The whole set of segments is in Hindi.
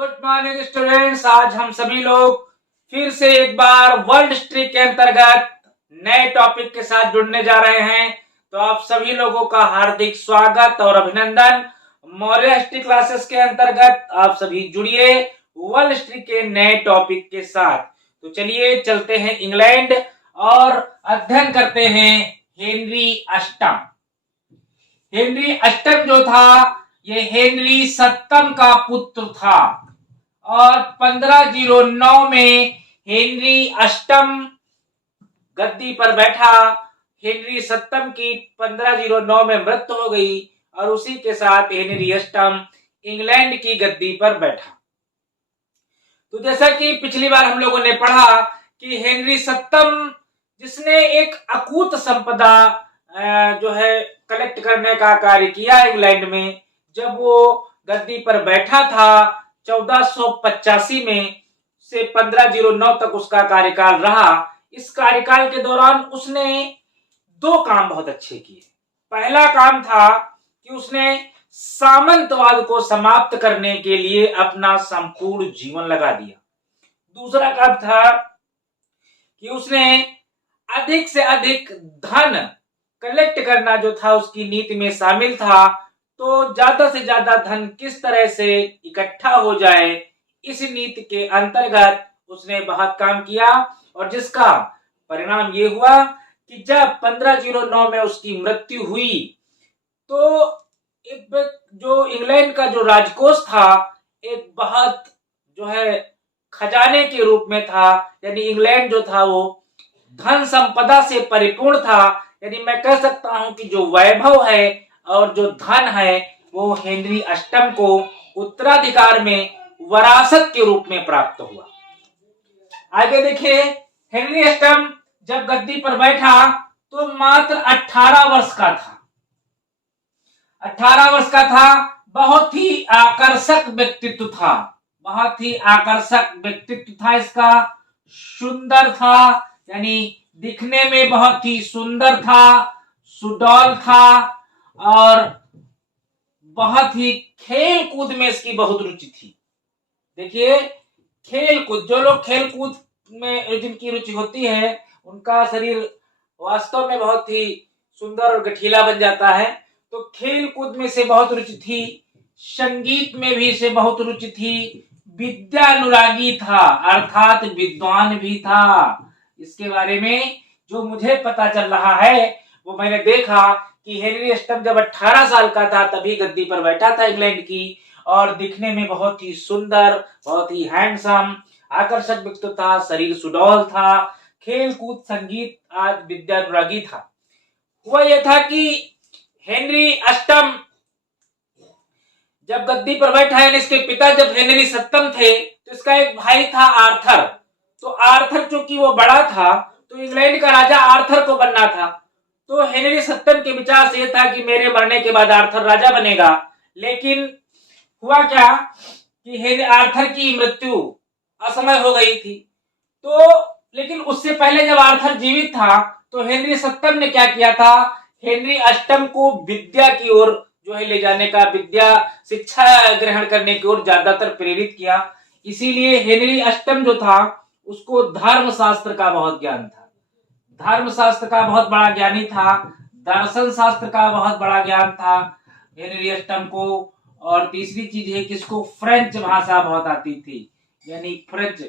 Good morning students. आज हम सभी लोग फिर से एक बार वर्ल्ड हिस्ट्री के अंतर्गत नए टॉपिक के साथ जुड़ने जा रहे हैं। तो आप सभी लोगों का हार्दिक स्वागत और अभिनंदन। मौर्य हिस्ट्री क्लासेस के अंतर्गत आप सभी जुड़िए वर्ल्ड हिस्ट्री के नए टॉपिक के साथ। तो चलिए चलते हैं इंग्लैंड और अध्ययन करते हैं हेनरी अष्टम। हेनरी अष्टम जो था ये हेनरी सप्तम का पुत्र था और 1509 में हेनरी अष्टम गद्दी पर बैठा। हेनरी सप्तम की 1509 में मृत्यु हो गई और उसी के साथ हेनरी अष्टम इंग्लैंड की गद्दी पर बैठा। तो जैसा कि पिछली बार हम लोगों ने पढ़ा कि हेनरी सप्तम जिसने एक अकूत संपदा जो है कलेक्ट करने का कार्य किया इंग्लैंड में, जब वो गद्दी पर बैठा था 1485 में से 1509 तक उसका कार्यकाल रहा। इस कार्यकाल के दौरान उसने दो काम बहुत अच्छे किए। पहला काम था कि उसने सामंतवाद को समाप्त करने के लिए अपना संपूर्ण जीवन लगा दिया। दूसरा काम था कि उसने अधिक से अधिक धन कलेक्ट करना जो था उसकी नीति में शामिल था। तो ज्यादा से ज्यादा धन किस तरह से इकट्ठा हो जाए, इस नीति के अंतर्गत उसने बहुत काम किया और जिसका परिणाम ये हुआ कि जब 1509 में उसकी मृत्यु हुई तो एक जो इंग्लैंड का जो राजकोष था एक बहुत जो है खजाने के रूप में था। यानी इंग्लैंड जो था वो धन संपदा से परिपूर्ण था। यानी मैं कह सकता हूं कि जो वैभव है और जो धन है वो हेनरी अष्टम को उत्तराधिकार में वरासत के रूप में प्राप्त हुआ। आगे देखिए, हेनरी अष्टम जब गद्दी पर बैठा तो मात्र 18 वर्ष का था। 18 वर्ष का था। बहुत ही आकर्षक व्यक्तित्व था, बहुत ही आकर्षक व्यक्तित्व था इसका। सुंदर था, यानी दिखने में बहुत ही सुंदर था, सुडौल था और बहुत ही खेल कूद में इसकी बहुत रुचि थी। देखिए, खेल कूद, जो लोग खेल कूद में जिनकी रुचि होती है उनका शरीर वास्तव में बहुत ही सुंदर और गठीला बन जाता है। तो खेल कूद में से बहुत रुचि थी, संगीत में भी से बहुत रुचि थी, विद्यानुरागी था अर्थात विद्वान भी था। इसके बारे में जो मुझे पता चल रहा है वो मैंने देखा कि हेनरी अष्टम जब 18 साल का था तभी गद्दी पर बैठा था इंग्लैंड की और दिखने में बहुत ही सुंदर, बहुत ही हैंडसम, आकर्षक व्यक्तित्व था, शरीर सुडौल था, खेल कूद, संगीत आदि विद्यानुरागी था। हुआ यह था कि हेनरी अष्टम जब गद्दी पर बैठा है, इसके पिता जब हेनरी सप्तम थे तो इसका एक भाई था आर्थर। तो आर्थर चूंकि वो बड़ा था तो इंग्लैंड का राजा आर्थर को बनना था। तो हेनरी सप्तम के विचार से यह था कि मेरे मरने के बाद आर्थर राजा बनेगा। लेकिन हुआ क्या कि आर्थर की मृत्यु असमय हो गई थी। तो लेकिन उससे पहले जब आर्थर जीवित था तो हेनरी सप्तम ने क्या किया था, हेनरी अष्टम को विद्या की ओर जो है ले जाने का, विद्या शिक्षा ग्रहण करने की ओर ज्यादातर प्रेरित किया। इसीलिए हेनरी अष्टम जो था उसको धर्मशास्त्र का बहुत ज्ञान था, धर्मशास्त्र का बहुत बड़ा ज्ञानी था, दर्शन शास्त्र का बहुत बड़ा ज्ञान था हेनरी अष्टम को। और तीसरी चीज है कि इसको फ्रेंच भाषा बहुत आती थी, यानी फ्रेंच,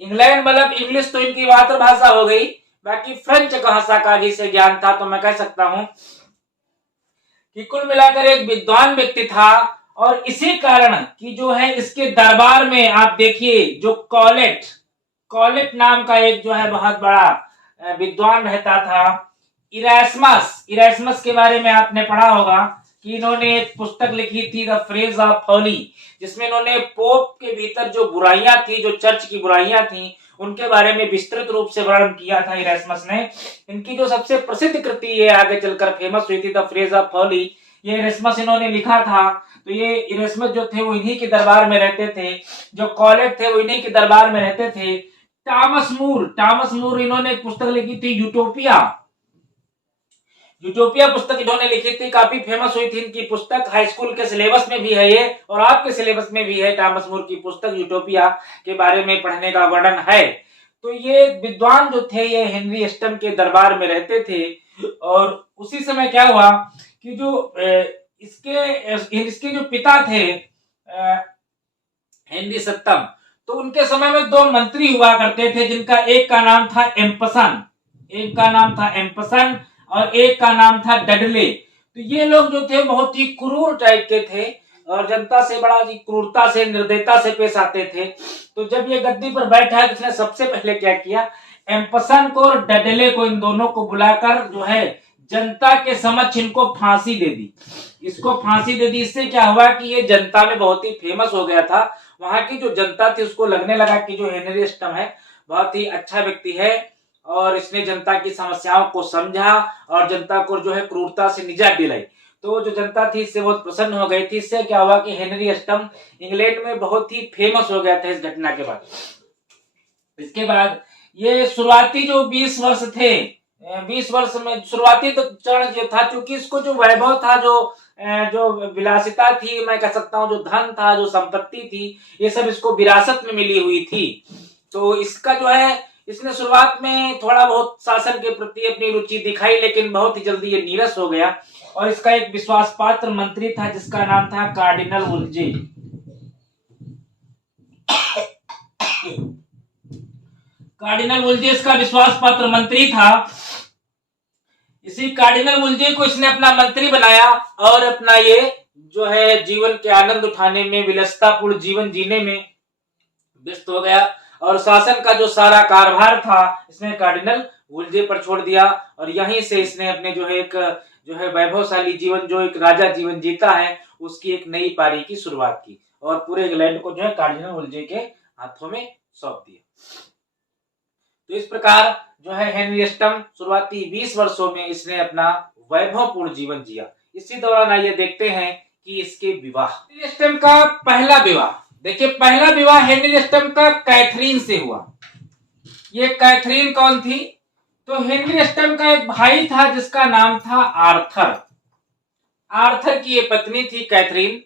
इंग्लैंड मतलब इंग्लिश तो इनकी मातृभाषा हो गई, बाकी फ्रेंच भाषा का भी से ज्ञान था। तो मैं कह सकता हूं कि कुल मिलाकर एक विद्वान व्यक्ति था। और इसी कारण कि जो है इसके दरबार में आप देखिए जो कॉलेट नाम का एक जो है बहुत बड़ा विद्वान रहता था, इरास्मस के बारे में आपने पढ़ा होगा कि इन्होंने एक पुस्तक लिखी थी द फ्रेज ऑफ फॉली, जिसमें इन्होंने पोप के भीतर जो बुराइयां थी, जो चर्च की बुराइयां थी, उनके बारे में विस्तृत रूप से वर्णन किया था इरास्मस ने। इनकी जो सबसे प्रसिद्ध कृति है आगे चलकर फेमस हुई थी द फ्रेज ऑफ फॉली, ये इरास्मस इन्होंने लिखा था। तो ये इरास्मस जो थे वो इन्हीं के दरबार में रहते थे, जो कॉलेट थे वो इन्हीं के दरबार में रहते थे। टॉमस मूर इन्होंने एक पुस्तक लिखी थी यूटोपिया। यूटोपिया पुस्तक इन्होंने लिखी थी, काफी फेमस हुई थी इनकी पुस्तक, हाई स्कूल के सिलेबस में भी है ये और आपके सिलेबस में भी है। टॉमस मोर की पुस्तक यूटोपिया के बारे में पढ़ने का वर्णन है। तो ये विद्वान जो थे ये हेनरी अस्टम के दरबार में रहते थे और उसी समय क्या हुआ कि जो इसके जो पिता थे हेनरी सत्तम, तो उनके समय में दो मंत्री हुआ करते थे जिनका एक का नाम था एम्पसन, एक का नाम था एम्पसन और एक का नाम था डडले। तो ये लोग जो थे बहुत ही क्रूर टाइप के थे और जनता से बड़ा ही क्रूरता से निर्दयता से पेश आते थे। तो जब ये गद्दी पर बैठा है तो इसने सबसे पहले क्या किया, एम्पसन को और डडले को, इन दोनों को बुलाकर जो है जनता के समक्ष इनको फांसी दे दी, इसको फांसी दे दी। इससे क्या हुआ कि ये जनता में बहुत ही फेमस हो गया था। वहां की जो जनता थी उसको लगने लगा कि जो हेनरी अस्टम है बहुत ही अच्छा व्यक्ति है और इसने जनता की समस्याओं को समझा और जनता को जो है क्रूरता से निजात दिलाई। तो जो जनता थी इससे बहुत प्रसन्न हो गई थी। इससे क्या हुआ कि हेनरी अस्टम इंग्लैंड में बहुत ही फेमस हो गया था इस घटना के बाद। इसके बाद ये शुरुआती जो 20 वर्ष थे, 20 वर्ष में शुरुआती तो चरण जो था, क्योंकि इसको जो वैभव था, जो विलासिता थी, मैं कह सकता हूँ जो धन था, जो संपत्ति थी, ये सब इसको विरासत में मिली हुई थी। तो इसका जो है इसने शुरुआत में थोड़ा बहुत शासन के प्रति अपनी रुचि दिखाई, लेकिन बहुत ही जल्दी ये नीरस हो गया और इसका एक विश्वास पात्र मंत्री था जिसका नाम था कार्डिनल वुल्जे। कार्डिनल वुल्जे इसका विश्वास पात्र मंत्री था। इसी कार्डिनल वुल्जे को इसने अपना मंत्री बनाया और अपना ये जो है जीवन के आनंद उठाने में, विलासितापूर्ण जीवन जीने में व्यस्त हो गया और शासन का जो सारा कारभार था इसने कार्डिनल वुल्जे पर छोड़ दिया और यहीं से इसने अपने जो है एक जो है वैभवशाली जीवन, जो एक राजा जीवन जीता है, उसकी एक नई पारी की शुरुआत की और पूरे इंग्लैंड को जो है कार्डिनल वुल्जे के हाथों में सौंप दिया। तो इस प्रकार जो है हेनरी अस्टम शुरुआती 20 वर्षों में इसने अपना वैभवपूर्ण जीवन जिया। इसी दौरान आइए देखते हैं कि इसके विवाह, हेनरी अस्टम का पहला विवाह, देखिए पहला विवाह हेनरी अस्टम का कैथरीन से हुआ। ये कैथरीन कौन थी? तो हेनरी अस्टम का एक भाई था जिसका नाम था आर्थर। आर्थर की ये पत्नी थी कैथरीन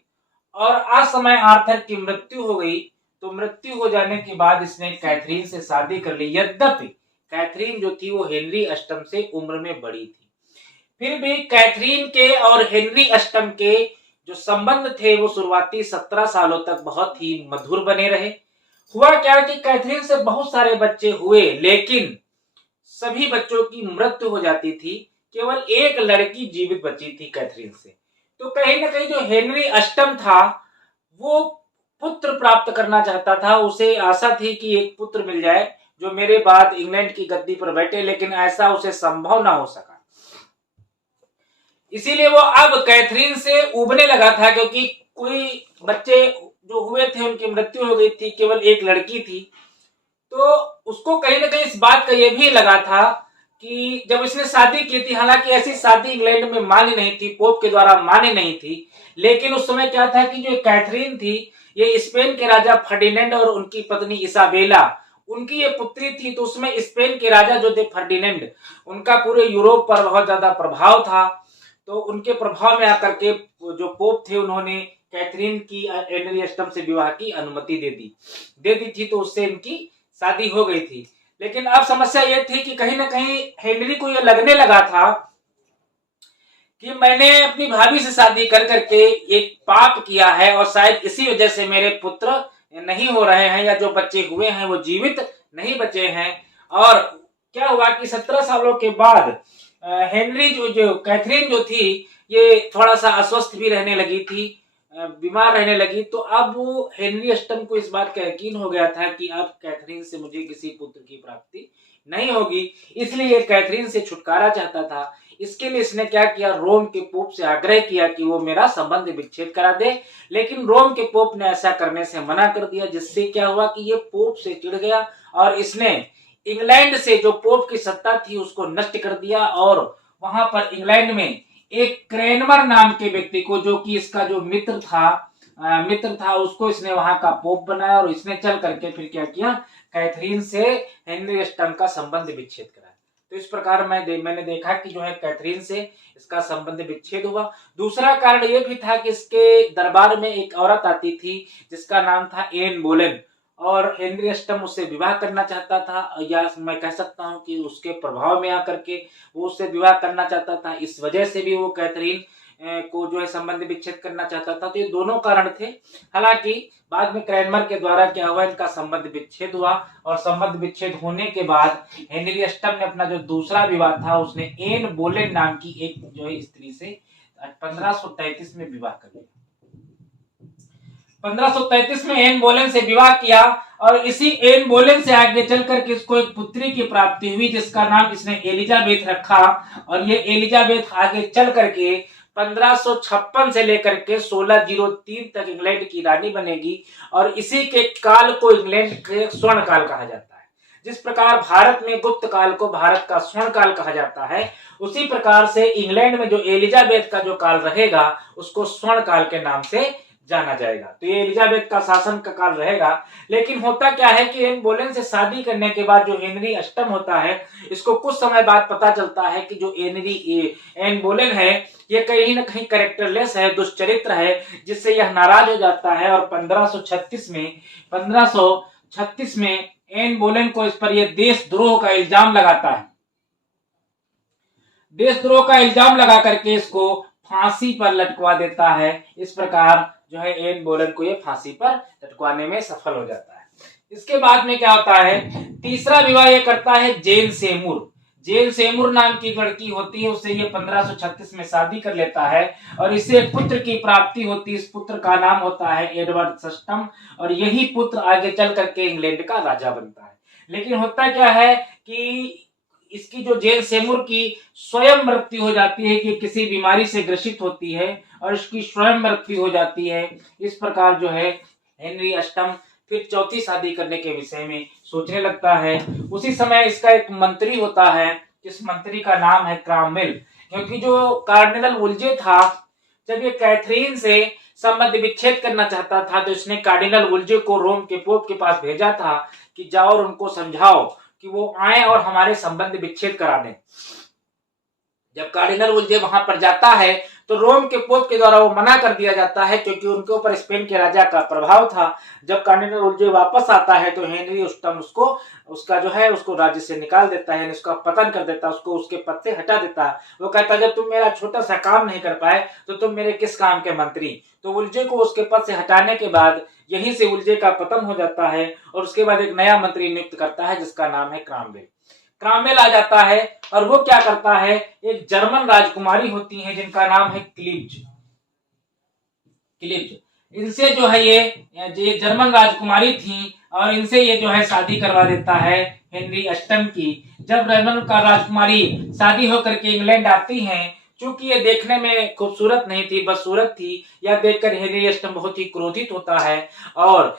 और असमय आर्थर की मृत्यु हो गई। तो मृत्यु हो जाने के बाद इसने कैथरीन से शादी कर ली। यद्यपि कैथरीन जो थी वो हेनरी अस्टम से उम्र में बड़ी थी, फिर भी कैथरीन के और हेनरी अस्टम के जो संबंध थे वो शुरुआती 17 सालों तक बहुत ही मधुर बने रहे। हुआ क्या कि कैथरीन से बहुत सारे बच्चे हुए, लेकिन सभी बच्चों की मृत्यु हो जाती थी। केवल एक लड़की जीवित बची थी कैथरीन से। तो कहीं ना कहीं जो हेनरी अस्टम था वो पुत्र प्राप्त करना चाहता था। उसे आशा थी कि एक पुत्र मिल जाए जो मेरे बाद इंग्लैंड की गद्दी पर बैठे, लेकिन ऐसा उसे संभव ना हो सका। इसीलिए वो अब कैथरीन से उबने लगा था, क्योंकि कोई बच्चे जो हुए थे उनकी मृत्यु हो गई थी, केवल एक लड़की थी। तो उसको कहीं ना कहीं इस बात का ये भी लगा था कि जब इसने शादी की थी, हालांकि ऐसी शादी इंग्लैंड में मान्य नहीं थी, पोप के द्वारा मान्य नहीं थी, लेकिन उस समय क्या था कि जो कैथरीन थी ये स्पेन के राजा फर्डिनेंड और उनकी पत्नी इसाबेला, उनकी ये पुत्री थी। तो उसमें स्पेन के राजा जो थे फर्डिनेंड, उनका पूरे यूरोप पर बहुत ज्यादा प्रभाव था। तो उनके प्रभाव में आकर के जो पोप थे उन्होंने कैथरीन की हेनरी अस्टम से विवाह की अनुमति दे दी थी। तो उससे इनकी शादी हो गई थी। लेकिन अब समस्या यह थी कि कहीं ना कहीं हेनरी को यह लगने लगा था कि मैंने अपनी भाभी से शादी कर करके एक पाप किया है और शायद इसी वजह से मेरे पुत्र नहीं हो रहे हैं या जो बच्चे हुए हैं वो जीवित नहीं बचे हैं। और क्या हुआ कि 17 सालों के बाद हेनरी जो कैथरीन जो थी ये थोड़ा सा अस्वस्थ भी रहने लगी थी, बीमार रहने लगी। तो अब वो हेनरी अस्टम को इस बात का यकीन हो गया था कि अब कैथरीन से मुझे किसी पुत्र की प्राप्ति नहीं होगी, इसलिए ये कैथरीन से छुटकारा चाहता था। इसके लिए इसने क्या किया, रोम के पोप से आग्रह किया कि वो मेरा संबंध विच्छेद करा दे। लेकिन रोम के पोप ने ऐसा करने से मना कर दिया, जिससे क्या हुआ कि ये पोप से चिढ़ गया और इसने इंग्लैंड से जो पोप की सत्ता थी उसको नष्ट कर दिया और वहां पर इंग्लैंड में एक क्रैनमर नाम के व्यक्ति को, जो कि इसका जो मित्र था उसको इसने वहां का पोप बनाया और इसने चल करके फिर क्या किया, कैथरीन से हेनरी अस्टम का संबंध विच्छेद कराया। तो इस प्रकार मैंने देखा कि जो है कैथरीन से इसका संबंध विच्छेद हुआ। दूसरा कारण ये भी था कि इसके दरबार में एक औरत आती थी जिसका नाम था एन बोलेन, और हेनरी अष्टम उससे विवाह करना चाहता था, या मैं कह सकता हूँ कि उसके प्रभाव में आकर के वो उससे विवाह करना चाहता था। इस वजह से भी वो कैथरीन को जो है संबंध विच्छेद करना चाहता था। तो ये दोनों कारण थे। हालांकि बाद में क्रैनमर के द्वारा क्या हुआ, इनका संबंध विच्छेद हुआ, और संबंध विच्छेद होने के बाद हेनरी अष्टम ने अपना जो दूसरा विवाह था उसने एन बोलेन नाम की एक जो है स्त्री से 1533 में विवाह कर लिया। 1533 में एन बोलेन से विवाह किया, और इसी एन बोलेन से आगे चलकर के इसको एक पुत्री की प्राप्ति हुई जिसका नाम इसने एलिजाबेथ रखा। और ये एलिजाबेथ आगे चल करके 1556 से लेकर के 1603 तक इंग्लैंड की रानी बनेगी, और इसी के काल को इंग्लैंड के स्वर्ण काल कहा जाता है। जिस प्रकार भारत में गुप्त काल को भारत का स्वर्ण काल कहा जाता है, उसी प्रकार से इंग्लैंड में जो एलिजाबेथ का जो काल रहेगा उसको स्वर्ण काल के नाम से जाना जाएगा। तो ये एलिजाबेथ का शासन का काल रहेगा। लेकिन होता क्या है कि एन बोलेन से शादी करने के बाद जो हेनरी अष्टम होता है, इसको कुछ समय बाद पता चलता है कि जो एन बोलेन है ये कहीं ना कहीं कैरेक्टरलेस है, दुष्चरित्र है, जिससे यह नाराज हो जाता है। और 1536 में एन बोलेन को इस पर यह देशद्रोह का इल्जाम लगाता है। देशद्रोह का इल्जाम लगा करके इसको फांसी पर लटकवा देता है। इस प्रकार जो है एन बोलेन को ये फांसी पर लटकवाने में सफल हो जाता है। इसके बाद में क्या होता है, तीसरा विवाह ये करता है जेन सेमूर। जेन सेमूर नाम की लड़की होती है, उससे ये 1536 में शादी कर लेता है, और इससे एक पुत्र की प्राप्ति होती है। इस पुत्र का नाम होता है एडवर्ड षष्ठम, और यही पुत्र आगे चल करके इंग्लैंड का राजा बनता है। लेकिन होता क्या है कि इसकी जो जेन सेमूर की स्वयं मृत्यु हो जाती है, कि किसी बीमारी से ग्रसित होती है और इसकी स्वयं मृत्यु हो जाती है। इस प्रकार जो है हेनरी अष्टम फिर चौथी शादी करने के विषय में सोचने लगता है। उसी समय इसका एक मंत्री होता है, इस मंत्री का नाम है क्रामवेल। क्योंकि जो कार्डिनल वुलजे था, जब ये कैथरीन से संबंध विच्छेद करना चाहता था, तो इसने कार्डिनल वुलजे को रोम के पोप के पास भेजा था कि जाओ और उनको समझाओ कि वो आए और हमारे संबंध विच्छेद करा दें। जब कार्डिनल वुलजे वहां पर जाता है तो रोम के पोप के द्वारा वो मना कर दिया जाता है, क्योंकि उनके ऊपर स्पेन के राजा का प्रभाव था। जब कार्डिनल वुलजे वापस आता है तो हेनरी अष्टम उसको राज्य से निकाल देता है, उसका पतन कर देता है, उसको उसके पद से हटा देता है। वो कहता है जब तुम मेरा छोटा सा काम नहीं कर पाए तो तुम मेरे किस काम के मंत्री। तो वुलजे को उसके पद से हटाने के बाद यहीं से वुलजे का पतन हो जाता है, और उसके बाद एक नया मंत्री नियुक्त करता है जिसका नाम है क्रामवेल। क्रामवेल आ जाता है, और वो क्या करता है, एक जर्मन राजकुमारी होती है जिनका नाम है क्लिप्ज। इनसे जो है ये जर्मन राजकुमारी थी, और इनसे ये जो है शादी करवा देता है हेनरी अष्टम की। जब जर्मन का राजकुमारी शादी होकर के इंग्लैंड आती हैं, चूंकि ये देखने में खूबसूरत नहीं थी, बदसूरत थी, यह देखकर हेनरी अष्टम बहुत ही क्रोधित होता है, और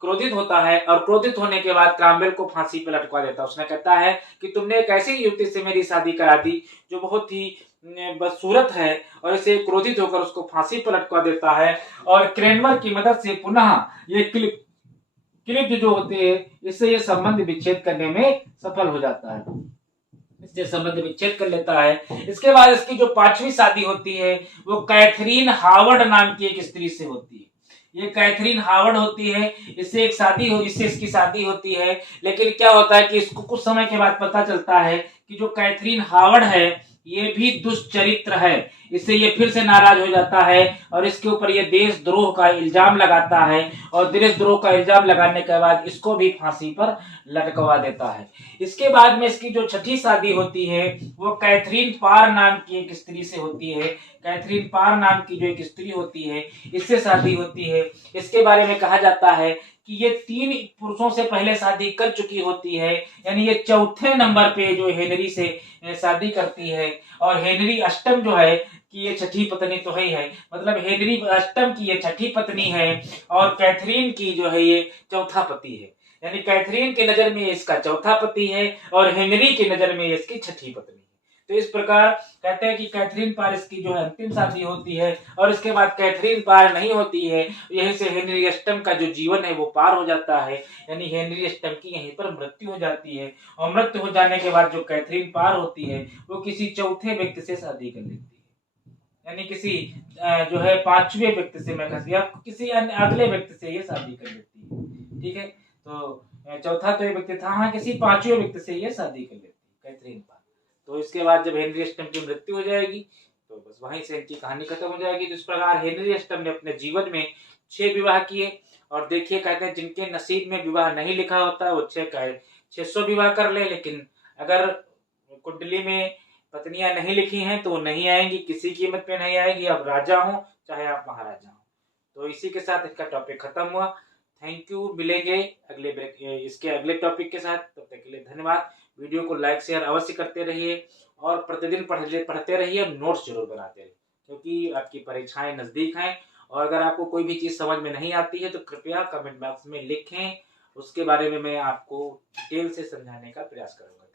क्रोधित होने के बाद क्रामवेल को फांसी पर लटका देता है। उसने कहता है कि तुमने एक ऐसी युवती से मेरी शादी करा दी जो बहुत ही बदसूरत है, और इसे क्रोधित होकर उसको फांसी पर लटका देता है। और क्रैनमर की मदद से पुनः ये क्लिप जो होते हैं, इससे ये संबंध विच्छेद करने में सफल हो जाता है, इससे संबंध विच्छेद कर लेता है। इसके बाद इसकी जो पांचवी शादी होती है वो कैथरीन हावर्ड नाम की एक स्त्री से होती है। ये कैथरीन हावर्ड होती है, इससे इसकी शादी होती है। लेकिन क्या होता है कि इसको कुछ समय के बाद पता चलता है कि जो कैथरीन हावर्ड है ये भी दुष्चरित्र है। इससे ये फिर से नाराज हो जाता है, और इसके ऊपर ये देशद्रोह का इल्जाम लगाता है, और देशद्रोह का इल्जाम लगाने के बाद इसको भी फांसी पर लटकवा देता है। इसके बाद में इसकी जो छठी शादी होती है वो कैथरीन पार नाम की एक स्त्री से होती है। कैथरीन पार नाम की जो एक स्त्री होती है, इससे शादी होती है। इसके बारे में कहा जाता है कि ये 3 पुरुषों से पहले शादी कर चुकी होती है, यानी ये चौथे नंबर पे जो हेनरी से शादी करती है। और हेनरी अष्टम जो है कि ये छठी पत्नी तो है, मतलब हेनरी अष्टम की ये छठी पत्नी है, और कैथरीन की जो है ये चौथा पति है। यानी कैथरीन की नजर में इसका चौथा पति है, और हेनरी की नजर में इसकी छठी पत्नी है। तो इस प्रकार कहते हैं कि कैथरीन पार इसकी जो है अंतिम शादी होती है और इसके बाद कैथरीन पार नहीं होती है। यहीं से हेनरी अस्टम का जो जीवन है वो पार हो जाता है, यानी हेनरी अस्टम की यहीं पर मृत्यु हो जाती है। और मृत्यु हो जाने के बाद जो कैथरीन पार होती है वो किसी चौथे व्यक्ति से शादी कर लेती है, यानी किसी जो है पांचवें व्यक्ति से, मैं कह किसी अगले व्यक्ति से ये शादी कर लेती है। ठीक है, तो चौथा तो ये व्यक्ति था, हाँ किसी पांचवें व्यक्ति से ये शादी कर लेती है कैथरीन पार। तो इसके बाद जब हेनरी अस्टम की मृत्यु हो जाएगी तो बस वहीं से इनकी कहानी खत्म हो जाएगी। जिस प्रकार हेनरी अस्टम ने अपने जीवन में 6 विवाह किए, और देखिए कहते हैं जिनके नसीब में विवाह नहीं लिखा होता वो 600 विवाह कर ले, लेकिन अगर कुंडली में पत्नियां नहीं लिखी हैं तो वो नहीं आएंगी, किसी कीमत पे नहीं आएगी, आप राजा हो चाहे आप महाराजा हो। तो इसी के साथ इसका टॉपिक खत्म हुआ। थैंक यू, मिलेंगे इसके अगले टॉपिक के साथ, तब तक के लिए धन्यवाद। वीडियो को लाइक शेयर अवश्य करते रहिए और प्रतिदिन पढ़ते रहिए, नोट्स जरूर बनाते रहिए क्योंकि आपकी परीक्षाएं नजदीक हैं। और अगर आपको कोई भी चीज समझ में नहीं आती है तो कृपया कमेंट बॉक्स में लिखें, उसके बारे में मैं आपको डिटेल से समझाने का प्रयास करूंगा।